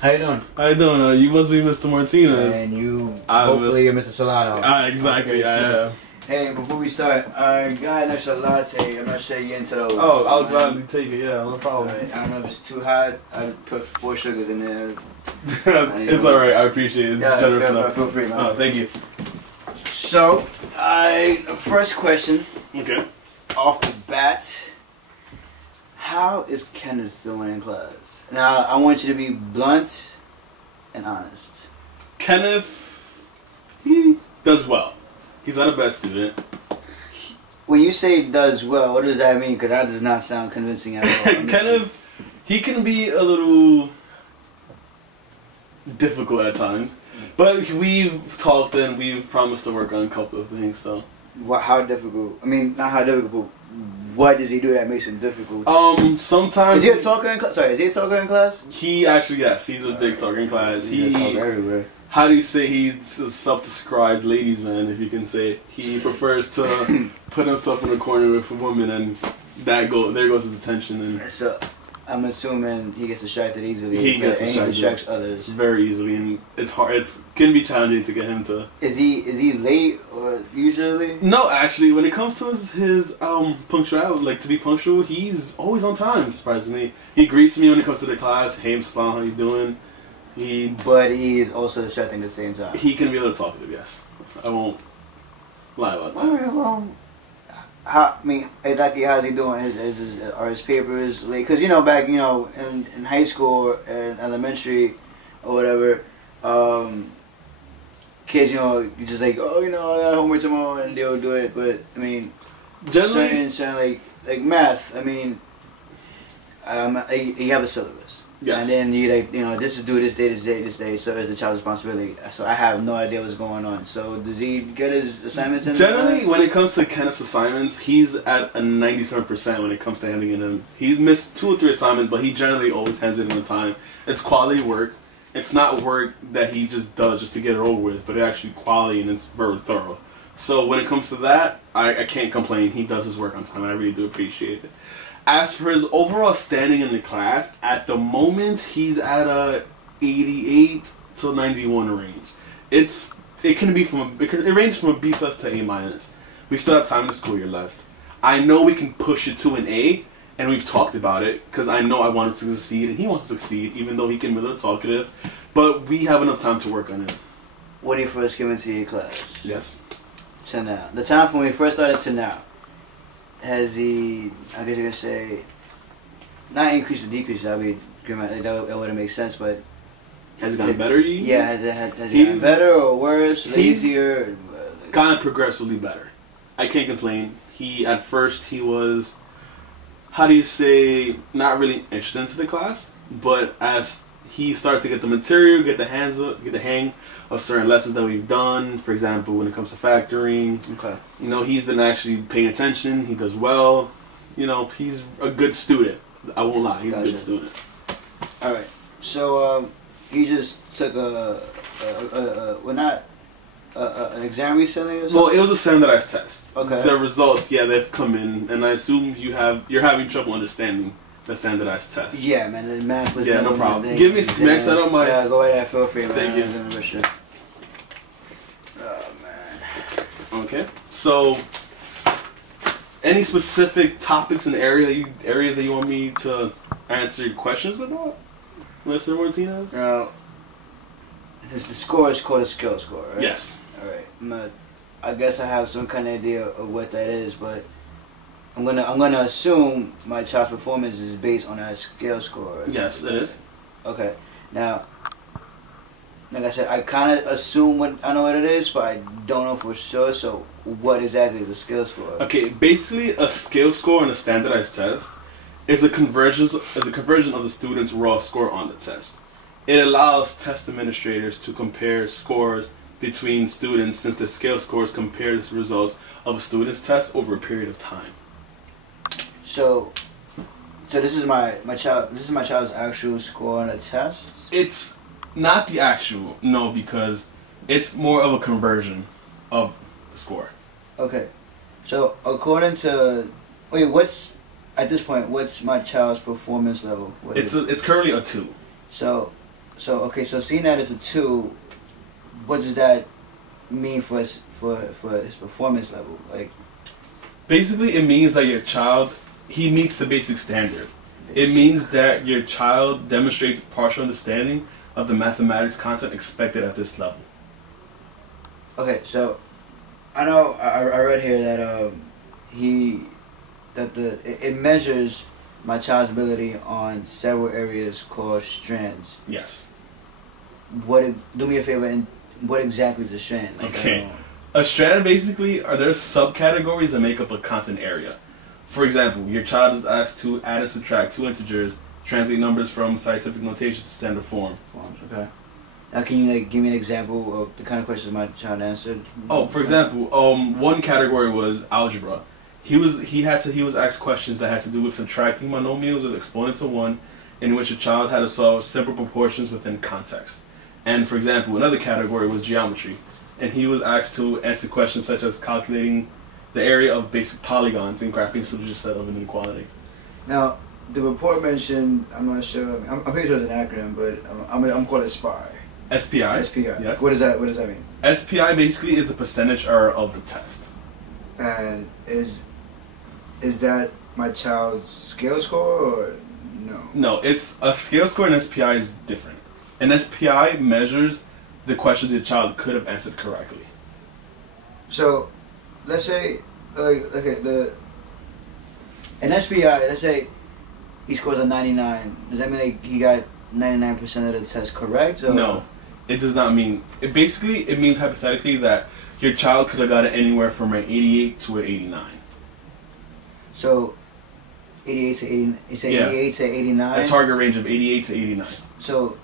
How you doing? How you doing? You must be Mr. Martinez. And you, hopefully you're Mr. Solano. Exactly, okay. I am. Hey, before we start, I got an extra latte. I'm not sure you're into those. Oh, I'll gladly take it, yeah, no problem. Right. I don't know if it's too hot. I put 4 sugars in there. It's alright, I appreciate it. It's generous enough. Feel free, man. Oh, thank you. So, first question. Okay. Off the bat, how is Kenneth doing in class? Now, I want you to be blunt and honest. Kenneth, he does well. He's not a bad student. When you say does well, what does that mean? Because that does not sound convincing at all. Kenneth, he can be a little difficult at times. But we've talked and we've promised to work on a couple of things, so. How difficult? I mean, not how difficult. What does he do that makes him difficult? Sometimes. Is he a talker in class? Sorry, is he a talker in class? He actually, yes, he's a big talker in class. He talk everywhere. How do you say he's a self-described ladies' man, if you can say? He prefers to put himself in a corner with a woman, and there goes his attention. And so, I'm assuming he gets distracted easily. He gets distracted. And he distracts others very easily, and it's hard. It can be challenging to get him to. Is he late or usually? No, actually, when it comes to his punctuality, like to be punctual, he's always on time. Surprisingly, he greets me when it comes to the class. Hey, Mr. how you doing? But he is also distracting at the same time. He can be a little talkative, yes. I won't lie about that. Alright, well, exactly how's he doing? Are his papers late? Because, back, in high school or in elementary or whatever, kids, you just like, oh, I got homework tomorrow, and they'll do it. But, I mean, certain like math, I mean, you have a syllabus. Yes. And then you this is due this day, this day, this day. So it's the child's responsibility. So I have no idea what's going on. So does he get his assignments in? Generally, when it comes to Kenneth's assignments, he's at a 97% when it comes to handing it in. He's missed 2 or 3 assignments, but he generally always hands it in on time. It's quality work. It's not work that he just does just to get it over with, but it's actually quality and it's very thorough. So when it comes to that, I can't complain. He does his work on time. I really do appreciate it. As for his overall standing in the class, at the moment he's at a 88 to 91 range. It ranges from a B plus to A minus. We still have time in the school year left. I know we can push it to an A, and we've talked about it because I know I want him to succeed and he wants to succeed, even though he can be a little talkative. But we have enough time to work on it. When you first came into your class? Yes. To now, the time from when we first started to now. Has he, I guess you can say, not increased or decreased, that wouldn't make sense, but... Has it gotten better? Yeah, has it gotten better or worse, lazier? Gotten progressively better. I can't complain. At first he was, how do you say, not really interested into the class, but as he starts to get the material, get the hang of certain lessons that we've done. For example, when it comes to factoring, he's been actually paying attention. He does well. He's a good student. I won't lie, he's a good student. All right. So he just took an exam recently or something? Well, it was a standardized test. Okay. The results, they've come in, and I assume you're having trouble understanding the standardized test. Yeah, man, the math was no problem. Give me some next set up my. Yeah, go ahead, feel free, man. Thank you. Oh man. Okay, so any specific topics and areas that you want me to answer your questions about, Mr. Martinez? The score is called a skill score, right? Yes. All right. I guess I have some kind of idea of what that is, but I'm gonna assume my child's performance is based on that skill score. Right? Yes, it is. Okay. Now, like I said, I kind of assume I know what it is, but I don't know for sure. So, what exactly is a skill score? Okay, basically, a skill score in a standardized test is a conversion of the student's raw score on the test. It allows test administrators to compare scores between students, since the scale scores compare the results of a student's test over a period of time. So this is my child's actual score on a test? It's not the actual, no, because it's more of a conversion of the score. Okay. So according to what's my child's performance level? It's currently a 2. So So okay, so seeing that as a 2, what does that mean for his performance level? Like, basically, it means that your child, he meets the basic standard. It means that your child demonstrates partial understanding of the mathematics content expected at this level. Okay, so I know I read here that it measures my child's ability on several areas called strands. Yes. Do me a favor, and what exactly is a strand? Like, Okay. A strand basically are there subcategories that make up a content area. For example, your child is asked to add and subtract 2 integers, translate numbers from scientific notation to standard form. Okay. Now, can you give me an example of the kind of questions my child answered? Oh, for example, one category was algebra. He was asked questions that had to do with subtracting monomials with exponents of 1, in which a child had to solve simple proportions within context. And for example, another category was geometry, and he was asked to answer questions such as calculating the area of basic polygons and graphing a solution set of an inequality. Now, the report mentioned, I'm not sure, I'm pretty sure it's an acronym, but I'm calling it SPI. SPI? SPI. Yes. What does that mean? SPI basically is the percentage error of the test. And is that my child's scale score or no? No, it's a scale score and SPI is different. An SPI measures the questions your child could have answered correctly. So, let's say, an SPI, let's say he scores a 99. Does that mean he got 99% of the test correct? Or? No, it does not mean. It means hypothetically that your child could have got it anywhere from an 88 to an 89. So, 88 to 89. You say 88 to 89. A target range of 88 to 89. So,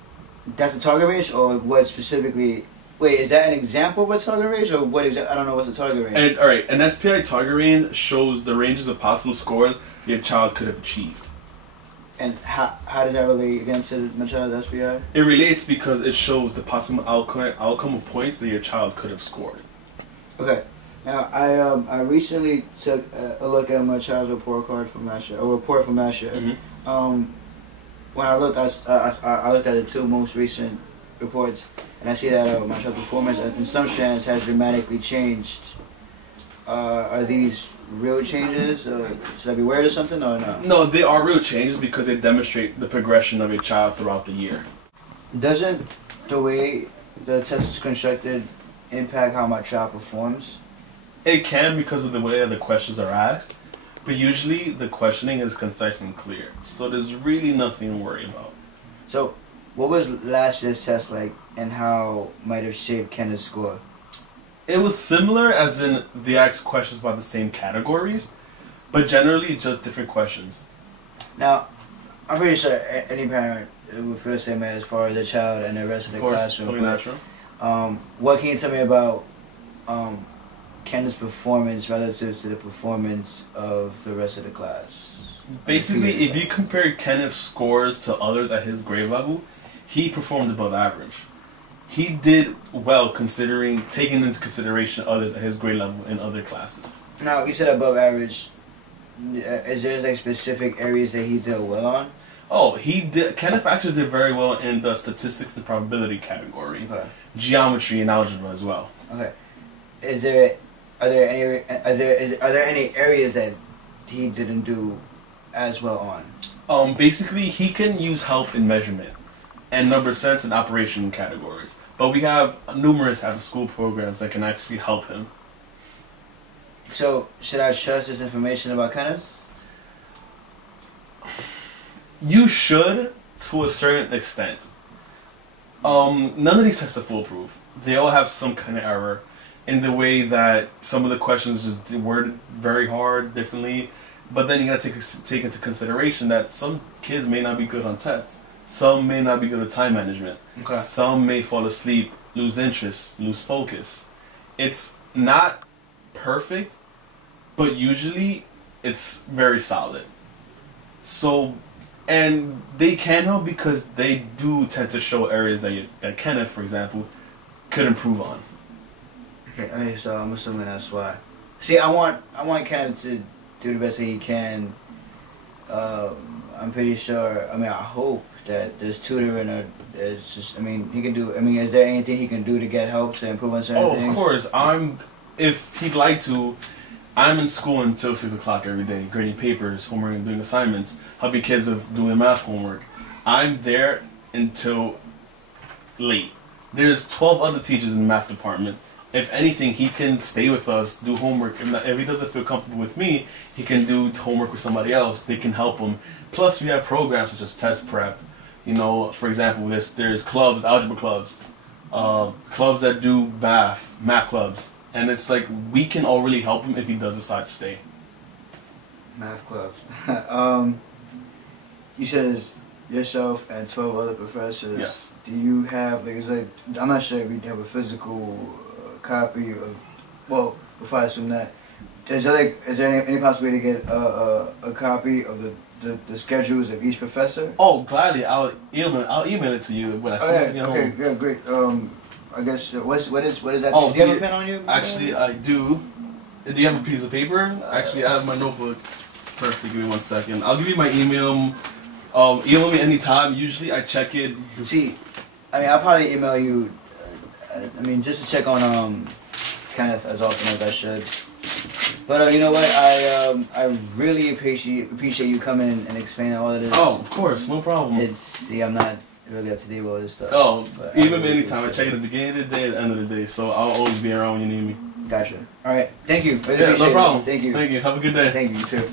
that's a target range, or what specifically? Wait, is that an example of a target range, or what exactly? I don't know what's a target range. And all right, an SPI target range shows the ranges of possible scores your child could have achieved. And how does that relate against my child's SPI? It relates because it shows the possible outcome of points that your child could have scored. Okay. Now, I recently took a look at my child's report card from last year, a report from last year. Mm-hmm. When I looked, I looked at the 2 most recent reports, and I see that my child's performance in some strands has dramatically changed. Are these real changes? Should I be worried or something, or no? No, they are real changes because they demonstrate the progression of your child throughout the year. Doesn't the way the test is constructed impact how my child performs? It can because of the way the questions are asked, but usually the questioning is concise and clear, so there's really nothing to worry about. So, what was last year's test like, and how might have shaped Kenneth's score? It was similar, as in they asked questions about the same categories, but generally just different questions. Now, I'm pretty sure any parent would feel the same as far as the child and the rest of the classroom. Something natural. What can you tell me about Kenneth's performance relative to the performance of the rest of the class? Basically, if you compare Kenneth's scores to others at his grade level, he performed above average. He did well taking into consideration others at his grade level in other classes. Now, you said above average. Is there specific areas that he did well on? Oh, Kenneth actually did very well in the statistics and probability category, geometry and algebra as well. Okay. Are there any areas that he didn't do as well on? Basically, he can use help in measurement and number sense and operation categories. But we have numerous after-school programs that can actually help him. So, should I trust this information about Kenneth? You should, to a certain extent. None of these tests are foolproof. They all have some kind of error in the way that some of the questions just worded very hard, differently. But then you gotta take into consideration that some kids may not be good on tests. Some may not be good at time management. Okay. Some may fall asleep, lose interest, lose focus. It's not perfect, but usually it's very solid. So, and they can help because they do tend to show areas that Kenneth, for example, could improve on. Okay, so I'm assuming that's why. See, I want Kenneth to do the best that he can. I'm pretty sure. I mean, I hope that this tutoring or it's just, I mean, he can do, I mean, is there anything he can do to get help to improve on certain things? Oh, of course. If he'd like to, I'm in school until 6 o'clock every day, grading papers, homework, and doing assignments, helping kids with doing math homework. I'm there until late. There's 12 other teachers in the math department. If anything, he can stay with us, do homework, and if he doesn't feel comfortable with me, he can do homework with somebody else. They can help him. Plus, we have programs such as test prep. You know, for example, there's clubs, algebra clubs, clubs that do math clubs, and it's like we can all really help him if he does decide to stay. Math clubs. You said it's yourself and 12 other professors. Yes. Do you have, like, it's like, I'm not sure if you have a physical copy of, well, before I assume that, is there any possibility to get a copy of the schedules of each professor? Oh, gladly. I'll email it to you when I see it. Okay, yeah, great. I guess what is that? Oh, do you have a pen on you? Actually, I do. Do you have a piece of paper? Actually, I have my notebook. It's perfect. Give me 1 second. I'll give you my email. Email me anytime. Usually, I check it. See, I mean, I'll probably email you. I mean, just to check on Kenneth as often as I should. But you know what? I really appreciate you coming and explaining all of this. Oh, of course, no problem. I'm not really up to date with all this stuff. Oh, but email me anytime. I check it at the beginning of the day, at the end of the day. So I'll always be around when you need me. Gotcha. All right. Thank you. Yeah, no problem. Thank you. Thank you. Have a good day. Thank you. You too.